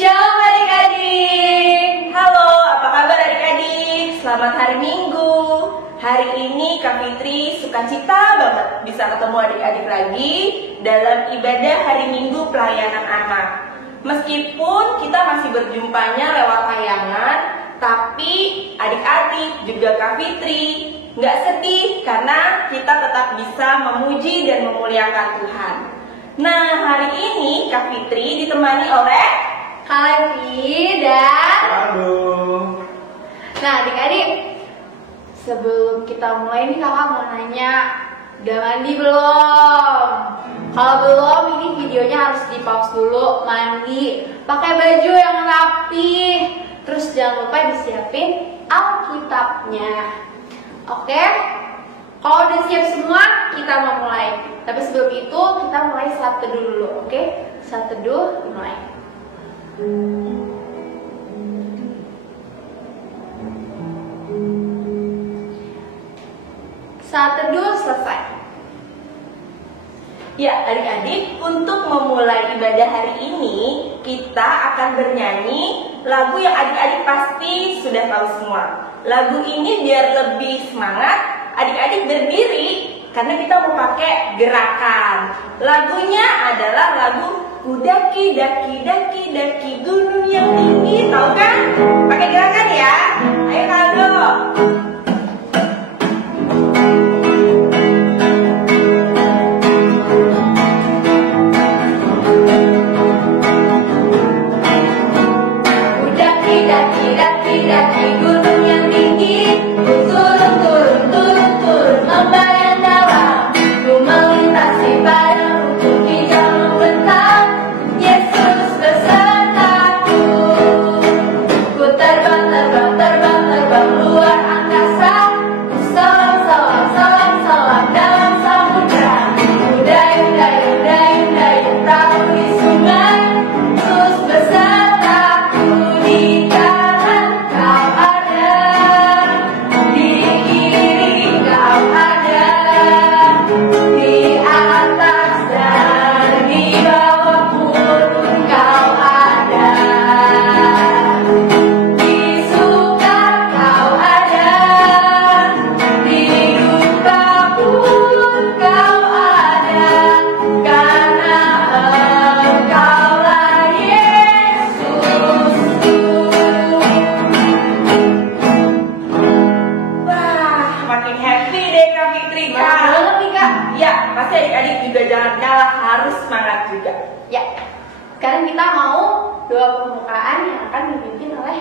Shalom adik-adik. Halo, apa kabar adik-adik? Selamat hari Minggu. Hari ini Kak Fitri sukacita banget bisa ketemu adik-adik lagi dalam ibadah hari Minggu pelayanan anak. Meskipun kita masih berjumpanya lewat tayangan, tapi adik-adik juga Kak Fitri nggak sedih karena kita tetap bisa memuji dan memuliakan Tuhan. Nah, hari ini Kak Fitri ditemani oleh Kak Levi dan Halo. Nah adik-adik, sebelum kita mulai nih kakak mau nanya, udah mandi belum? Kalau belum, ini videonya harus di pause dulu, mandi, pakai baju yang rapi, terus jangan lupa disiapin Alkitabnya. Oke? Kalau udah siap semua, kita mau mulai. Tapi sebelum itu, kita mulai saat teduh dulu, oke? Saat teduh, mulai. Saat teduh selesai. Ya adik-adik, untuk memulai ibadah hari ini kita akan bernyanyi lagu yang adik-adik pasti sudah tahu semua. Lagu ini biar lebih semangat, adik-adik berdiri karena kita mau pakai gerakan. Lagunya adalah lagu Kudaki daki daki daki gunung yang tinggi, tahu kan? Pakai gerakan ya. Ayo Kaldo. Kudaki daki daki daki gunung yang tinggi, turun turun turun turun membayang dalam, ku melintasi padang rumput hijau membentang. Yesus besertaku, ku terbang terbang terbang terbang luar angkasa, ku selam selam selam selam dalam samudra, ku dayung dayung dayung dayung perahu di sungai. Yesus besertaku di kanan kau ada, di kiri kau ada, di atas dan di bawah pun kau ada, di suka kau ada, di duka pun kau ada, karena Engkaulah Yesusku. Wah, makin happy deh Kak Fitri. Semangat banget nih, Kak. Ya, pasti adik-adik juga jangan kalah, harus semangat juga. Ya, sekarang kita mau doa pembukaan yang akan dipimpin oleh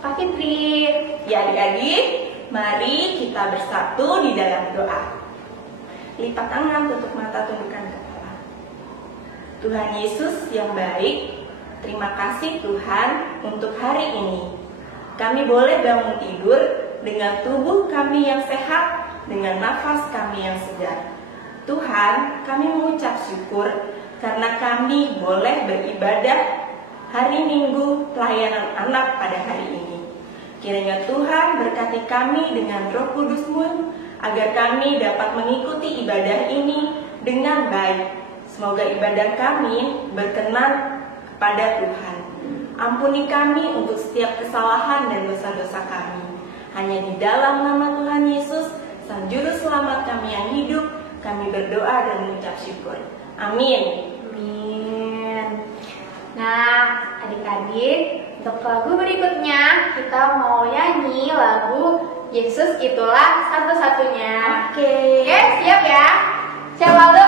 Kak Fitri. Ya adik-adik, mari kita bersatu di dalam doa. Lipat tangan, tutup mata, tundukkan kepala. Tuhan Yesus yang baik, terima kasih Tuhan untuk hari ini. Kami boleh bangun tidur dengan tubuh kami yang sehat, dengan nafas kami yang segar. Tuhan, kami mengucap syukur karena kami boleh beribadah hari Minggu pelayanan anak pada hari ini. Kiranya Tuhan berkati kami dengan Roh Kudus-Mu agar kami dapat mengikuti ibadah ini dengan baik. Semoga ibadah kami berkenan kepada Tuhan. Ampuni kami untuk setiap kesalahan dan dosa-dosa kami. Hanya di dalam nama Tuhan Yesus, Sang Juru Selamat kami yang hidup, kami berdoa dan mengucap syukur. Amin. Amin. Nah, adik-adik, untuk lagu berikutnya kita mau nyanyi lagu Yesus Itulah Satu-Satunya. Oke. Oke, siap ya? Siap Aldo?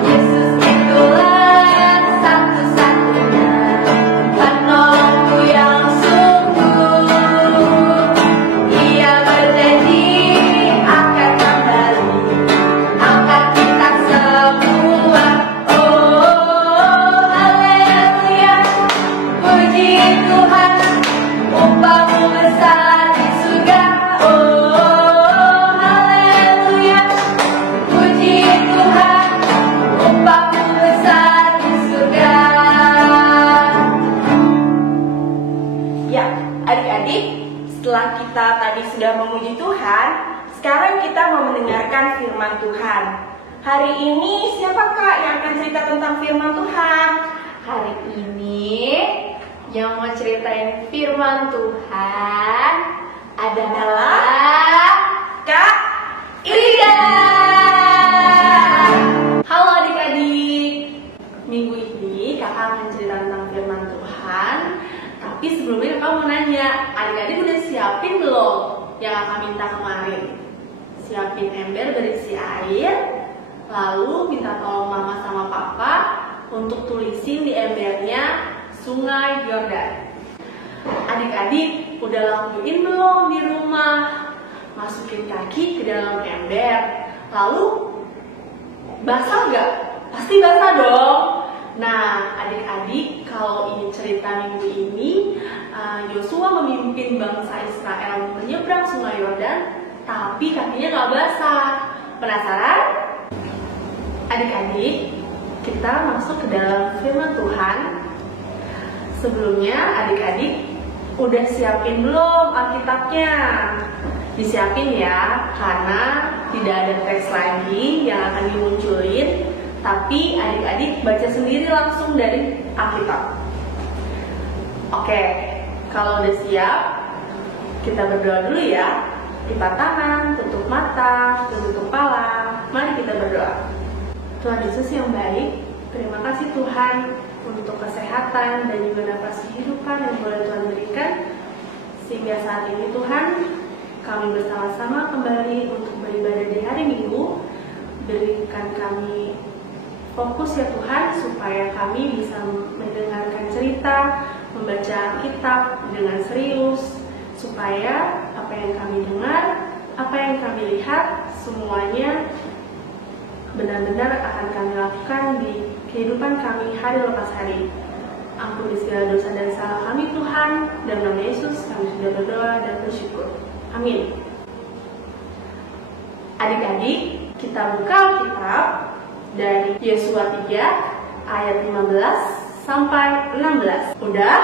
Yesus itulah satu-satunya penolongku yang sungguh. Ia berjanji akan kembali kita tadi sudah memuji Tuhan, sekarang kita mau mendengarkan firman Tuhan. Hari ini siapakah yang akan cerita tentang firman Tuhan? Hari ini yang mau ceritain firman Tuhan adalah Kak Ida. Halo adik-adik. Minggu ini kakak akan cerita tentang firman Tuhan. Tapi sebelumnya kakak mau nanya, adik-adik udah siapin belum yang kakak minta kemarin? Siapin ember berisi air, lalu minta tolong mama sama papa untuk tulisin di embernya Sungai Yordan. Adik-adik udah lakuin belum di rumah? Masukin kaki ke dalam ember, lalu basah nggak? Pasti basah dong. Nah, adik-adik, kalau ini cerita minggu ini, Yosua memimpin bangsa Israel menyeberang Sungai Yordan, tapi kakinya nggak basah. Penasaran? Adik-adik, kita masuk ke dalam firman Tuhan. Sebelumnya, adik-adik udah siapin belum Alkitabnya? Disiapin ya, karena tidak ada teks lagi yang akan dimunculin, tapi adik-adik baca sendiri langsung dari Alkitab. Oke, kalau udah siap, kita berdoa dulu ya. Lipat tangan, tutup mata, tutup kepala. Mari kita berdoa. Tuhan Yesus yang baik, terima kasih Tuhan untuk kesehatan dan juga nafas kehidupan yang boleh Tuhan berikan. Sehingga saat ini Tuhan, kami bersama-sama kembali untuk beribadah di hari Minggu. Berikan kami fokus ya Tuhan, supaya kami bisa mendengarkan cerita, membaca kitab dengan serius, supaya apa yang kami dengar, apa yang kami lihat, semuanya benar-benar akan kami lakukan di kehidupan kami hari lepas hari. Ampuni segala dosa dan salah kami Tuhan, dalam nama Yesus kami sudah berdoa dan bersyukur. Amin. Adik-adik, kita buka Alkitab dari Yosua 3 ayat 15 sampai 16. Udah?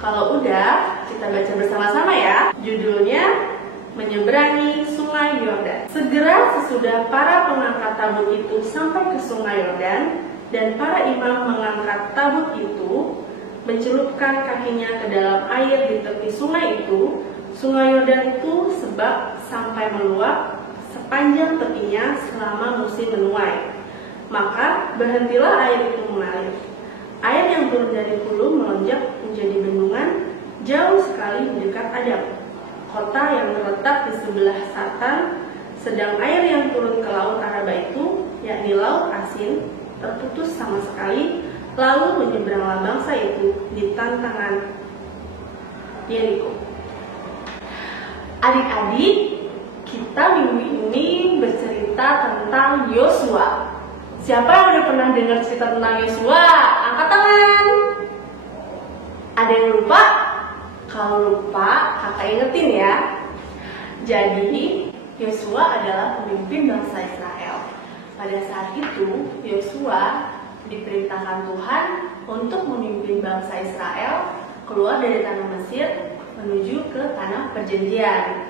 Kalau udah, kita baca bersama-sama ya. Judulnya Menyeberangi Sungai Yordan. Segera sesudah para pengangkat tabut itu sampai ke Sungai Yordan, dan para imam mengangkat tabut itu, mencelupkan kakinya ke dalam air di tepi sungai itu, Sungai Yordan itu sebab sampai meluap sepanjang tepinya selama musim menuai. Maka berhentilah air itu mengalir. Air yang turun dari hulu melonjak menjadi bendungan jauh sekali di dekat Adam, kota yang terletak di sebelah selatan. Sedang air yang turun ke laut Araba itu, yakni laut asin, terputus sama sekali, lalu menyeberanglah bangsa itu di tantangan Yeriko. Adik-adik, kita minggu ini bercerita tentang Yosua. Siapa yang udah pernah dengar cerita tentang Yosua? Angkat tangan. Ada yang lupa? Kalau lupa, kakak ingetin ya. Jadi, Yosua adalah pemimpin bangsa Israel. Pada saat itu, Yosua diperintahkan Tuhan untuk memimpin bangsa Israel keluar dari tanah Mesir menuju ke tanah perjanjian.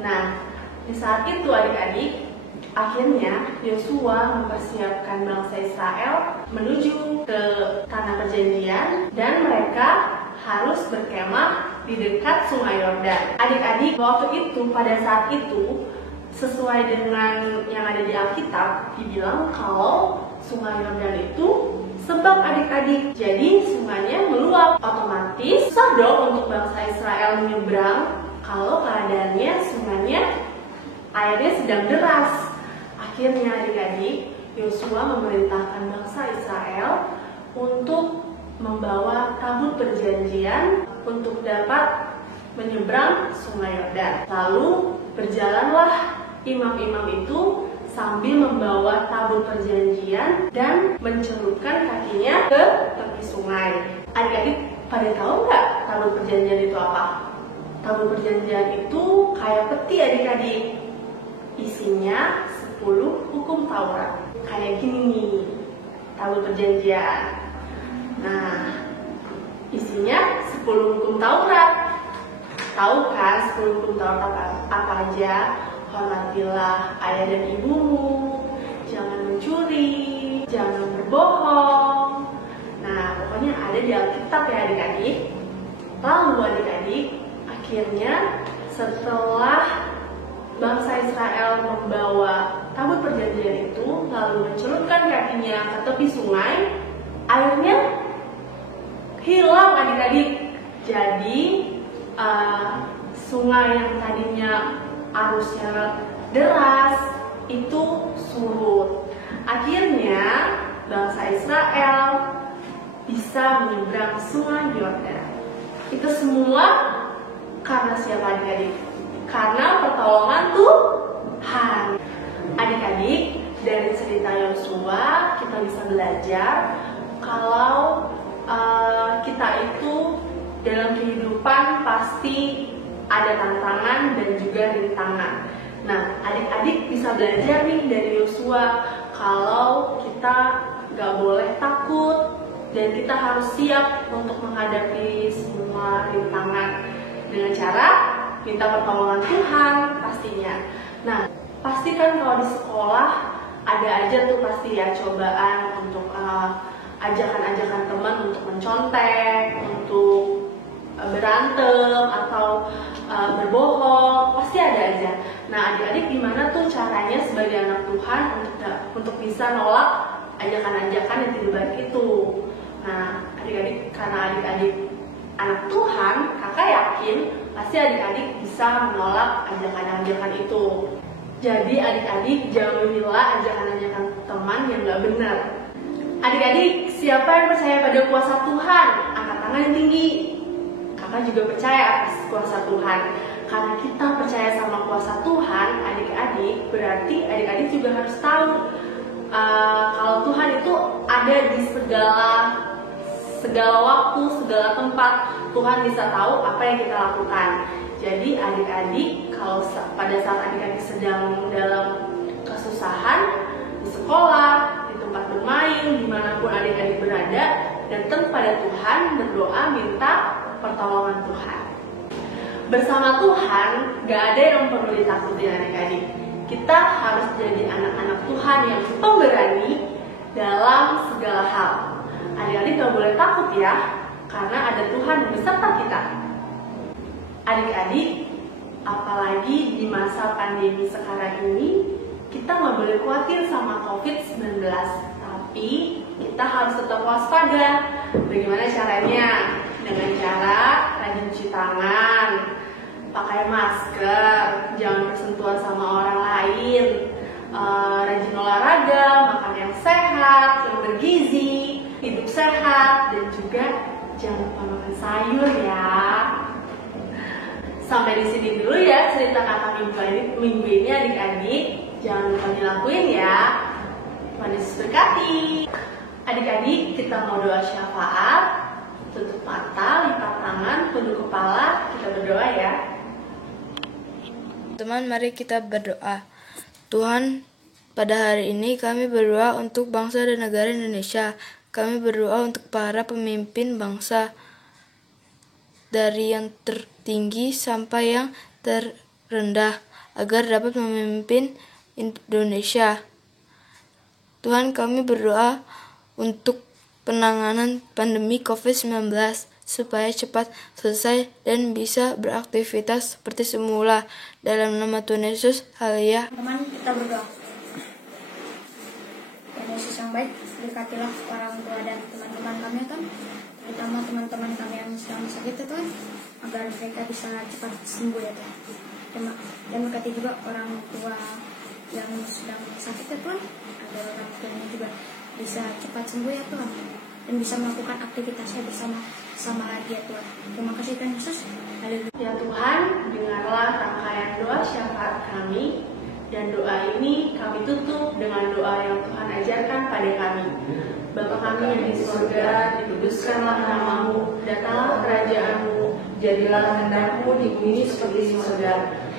Nah, di saat itu adik-adik, akhirnya Yosua mempersiapkan bangsa Israel menuju ke tanah perjanjian, dan mereka harus berkemah di dekat Sungai Yordan. Adik-adik, waktu itu, pada saat itu, sesuai dengan yang ada di Alkitab, dibilang kalau Sungai Yordan itu sebab adik-adik, jadi sungainya meluap. Otomatis susah dong untuk bangsa Israel menyeberang kalau keadaannya sungainya airnya sedang deras. Akhirnya adik-adik, Yosua memerintahkan bangsa Israel untuk membawa tabut perjanjian untuk dapat menyeberang Sungai Yordan. Lalu berjalanlah imam-imam itu sambil membawa tabut perjanjian dan mencelupkan kakinya ke tepi sungai. Adik-adik pada tahu nggak tabut perjanjian itu apa? Tabut perjanjian itu kayak peti adik-adik. Isinya 10 hukum Taurat. Kayak gini nih, tabut perjanjian. Nah, isinya 10 hukum Taurat. Tahu kan 10 kuntal apa aja? Hormatilah ayah dan ibumu, jangan mencuri, jangan berbohong. Nah, pokoknya ada di Alkitab ya adik-adik. Lalu adik-adik, akhirnya setelah bangsa Israel membawa tabut perjanjian itu, lalu mencelupkan kakinya ke tepi sungai, airnya hilang adik-adik. Jadi sungai yang tadinya arusnya deras itu surut. Akhirnya bangsa Israel bisa menyeberang sungai Yordan. Itu semua karena siapa adik-adik? Karena pertolongan Tuhan. Adik-adik, dari cerita Yosua kita bisa belajar kalau kita itu dalam kehidupan pasti ada tantangan dan juga rintangan. Nah, adik-adik bisa belajar nih dari Yosua kalau kita gak boleh takut dan kita harus siap untuk menghadapi semua rintangan dengan cara minta pertolongan Tuhan pastinya. Nah, pastikan kalau di sekolah ada aja tuh pasti ya cobaan untuk ajakan-ajakan teman untuk mencontek, untuk berantem atau berbohong, pasti ada aja. Nah, adik-adik gimana tuh caranya sebagai anak Tuhan untuk bisa nolak ajakan-ajakan yang tidak baik itu? Nah, adik-adik, karena adik-adik anak Tuhan, kakak yakin pasti adik-adik bisa menolak ajakan-ajakan itu. Jadi adik-adik jauhilah ajakan-ajakan teman yang gak benar. Adik-adik, siapa yang percaya pada kuasa Tuhan? Angkat tangan yang tinggi. Kakak juga percaya atas kuasa Tuhan. Karena kita percaya sama kuasa Tuhan, adik-adik, berarti adik-adik juga harus tahu kalau Tuhan itu ada di segala waktu, segala tempat. Tuhan bisa tahu apa yang kita lakukan. Jadi adik-adik, kalau pada saat adik-adik sedang dalam kesusahan di sekolah, di tempat bermain, dimanapun adik-adik berada, datang pada Tuhan, berdoa, minta pertolongan Tuhan. Bersama Tuhan, gak ada yang perlu ditakutin adik-adik. Kita harus jadi anak-anak Tuhan yang pemberani dalam segala hal. Adik-adik gak boleh takut ya, karena ada Tuhan beserta kita. Adik-adik, apalagi di masa pandemi sekarang ini, kita gak boleh khawatir sama COVID-19. Tapi kita harus tetap waspada. Bagaimana caranya? Dengan cara rajin cuci tangan, pakai masker, jangan bersentuhan sama orang lain, rajin olahraga, makan yang sehat, yang bergizi, hidup sehat, dan juga jangan lupa makan sayur ya. Sampai di sini dulu ya cerita kakak minggu ini adik-adik. Jangan lupa dilakuin ya. Tuhan Yesus berkati. Adik-adik, kita mau doa syafaat. Tutup mata, lipat tangan, tunduk kepala, kita berdoa ya. Teman, mari kita berdoa. Tuhan, pada hari ini kami berdoa untuk bangsa dan negara Indonesia. Kami berdoa untuk para pemimpin bangsa, dari yang tertinggi sampai yang terendah, agar dapat memimpin Indonesia. Tuhan, kami berdoa untuk penanganan pandemi COVID-19 supaya cepat selesai dan bisa beraktivitas seperti semula. Dalam nama Tuhan Yesus, haleluya. Teman, kita berdoa. Tuhan Yesus yang baik, berkatilah orang tua dan teman-teman kami kan, terutama teman-teman kami yang sedang sakit ya Tuhan, agar mereka bisa cepat sembuh ya Tuhan. Dan berkati juga orang tua yang sedang sakit ya Tuhan, agar orang tuanya juga bisa cepat sembuh ya Tuhan, dan bisa melakukan aktivitasnya bersama lagi ya Tuhan. Terima kasih Tuhan Yesus. Haleluya. Ya Tuhan, dengarlah rangkaian doa syafaat kami, dan doa ini kami tutup dengan doa yang Tuhan ajarkan pada kami. Bapa kami yang di surga, dikuduskanlah namamu, datanglah kerajaanmu, jadilah kehendak-Mu di bumi seperti di surga.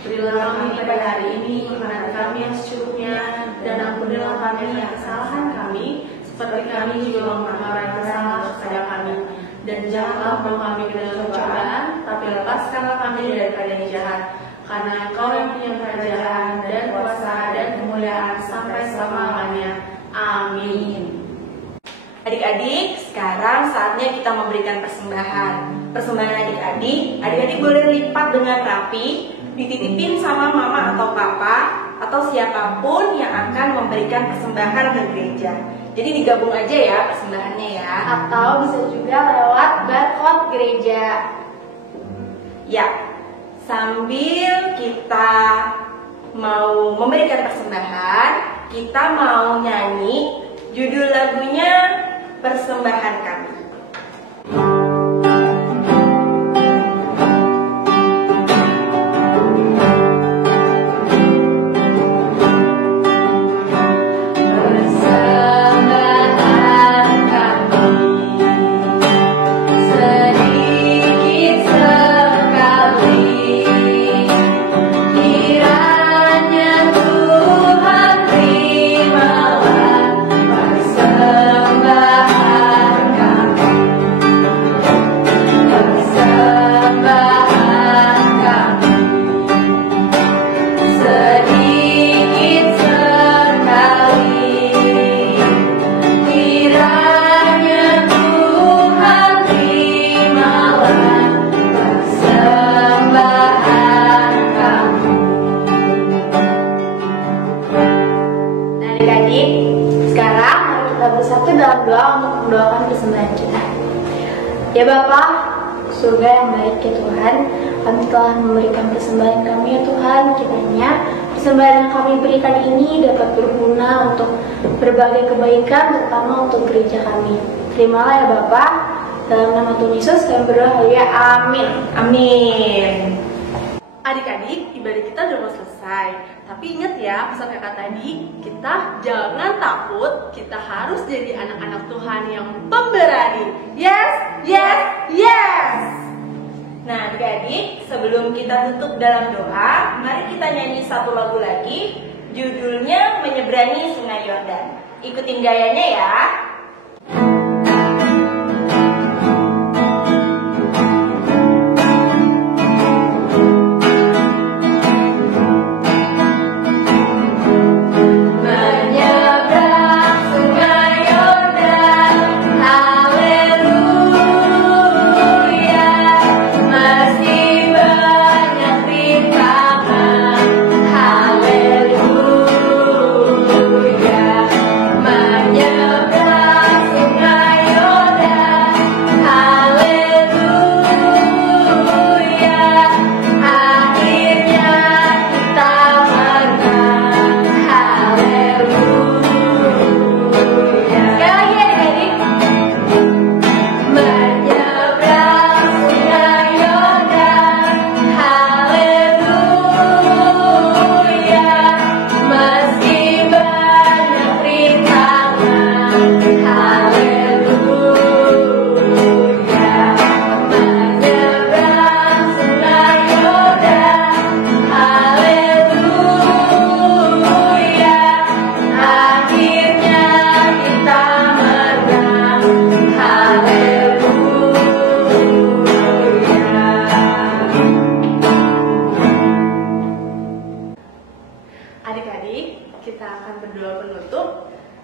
Berilah kami pada hari ini makanan kami yang secukupnya, dan ampunilah kami yang kesalahan kami, seperti kami juga mengampuni orang yang salah kepada kami. Dan janganlah membawa kami ke dalam cobaan, tapi lepaskanlah kami kami daripada yang jahat. Karena Engkau yang punya kerajaan dan kuasa dan kemuliaan sampai selama-lamanya. Amin. Adik-adik, sekarang saatnya kita memberikan persembahan. Persembahan adik-adik boleh lipat dengan rapi, dititipin sama mama atau papa, atau siapapun yang akan memberikan persembahan ke gereja. Jadi digabung aja ya persembahannya ya. Atau bisa juga lewat barcode gereja. Ya, sambil kita mau memberikan persembahan, kita mau nyanyi judul lagunya Persembahan Kami. Ya Bapa, surga yang baik ya Tuhan, kami telah memberikan persembahan kami ya Tuhan. Kiranya persembahan yang kami berikan ini dapat berguna untuk berbagai kebaikan, terutama untuk gereja kami. Terimalah ya Bapa, dalam nama Tuhan Yesus kami berdoa, ya amin. Amin. Adik-adik, ibadah kita udah mau selesai. Tapi ingat ya pesan kakak tadi, kita jangan takut, kita harus jadi anak-anak Tuhan yang pemberani. Yes, yes, yes. Nah adik-adik, sebelum kita tutup dalam doa, mari kita nyanyi satu lagu lagi, judulnya Menyeberangi Sungai Yordan. Ikutin gayanya ya.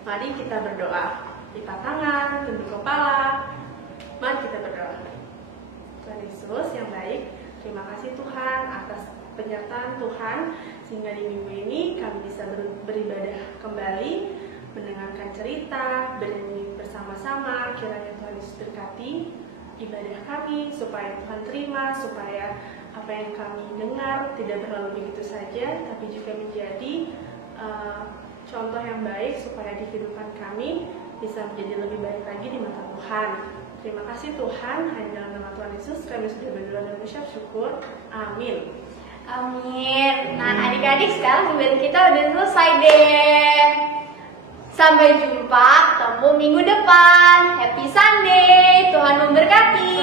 Mari kita berdoa. Lipat tangan, tunduk kepala. Mari kita berdoa. Tuhan Yesus yang baik, terima kasih Tuhan atas penyertaan Tuhan, sehingga di minggu ini kami bisa beribadah kembali, mendengarkan cerita, bernyanyi bersama-sama. Kiranya Tuhan Yesus berkati ibadah kami, supaya Tuhan terima, supaya apa yang kami dengar tidak berlalu begitu saja, tapi juga menjadi contoh yang baik, supaya di kehidupan kami bisa menjadi lebih baik lagi di mata Tuhan. Terima kasih Tuhan, hanya dalam nama Tuhan Yesus kami sudah berdoa dan mengucap syukur. Amin. Amin. Nah adik-adik, sekarang ibadah kita udah selesai deh. Sampai jumpa, ketemu minggu depan. Happy Sunday, Tuhan memberkati.